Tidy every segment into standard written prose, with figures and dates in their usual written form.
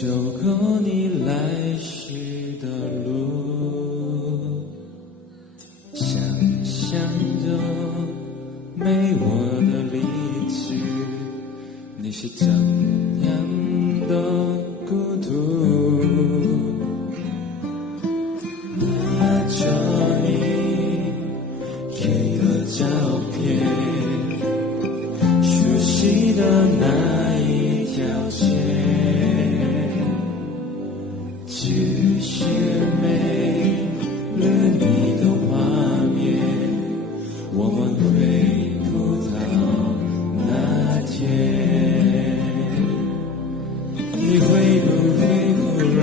走过你来时的路，想象着没我的日子，你是怎样的孤独？拿着你给的照片，熟悉的那一条街，只是没了你的画面，我们回不到那天。你会不会忽然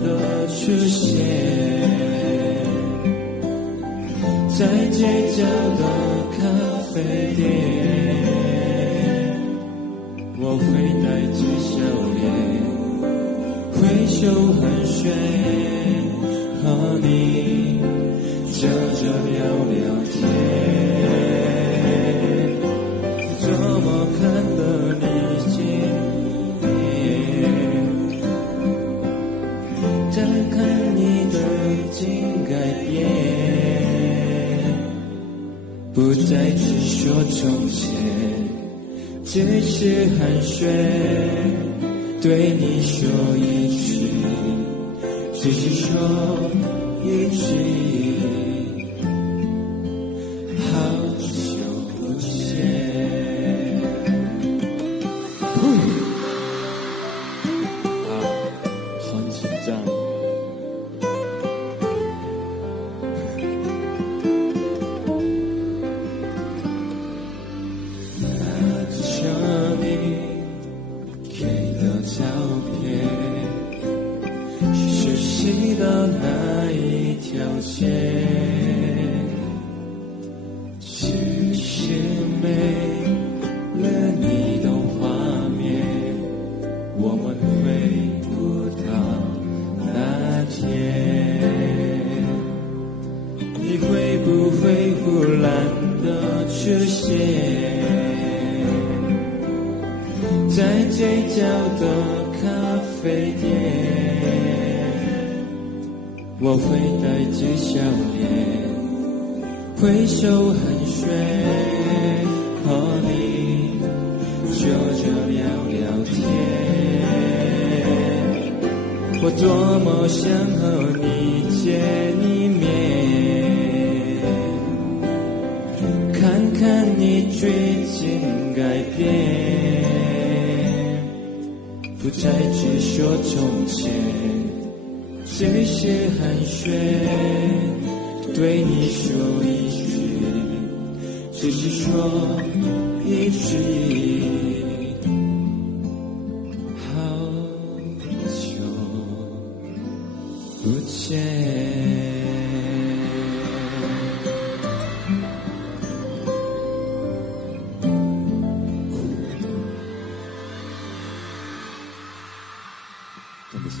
的出现在街角的咖啡店？我会带着笑脸挥手寒暄，和你坐着聊聊天，怎么看得你见面，再看你的竟改变，不再只说从前，只是寒暄，对你说一句，只是说一句，好久不见。很紧张。拿着你给的照片，熟悉的那一条街，只是没了你的画面，我们回不到那天。你会不会忽然的出现在街角的咖啡店？我会带着笑脸挥手寒暄，和你坐着聊聊天。我多么想和你见一面，看看你最近改变，不再只说从前，只是寒暄，对你说一句，只是说一句，好久不见。真的是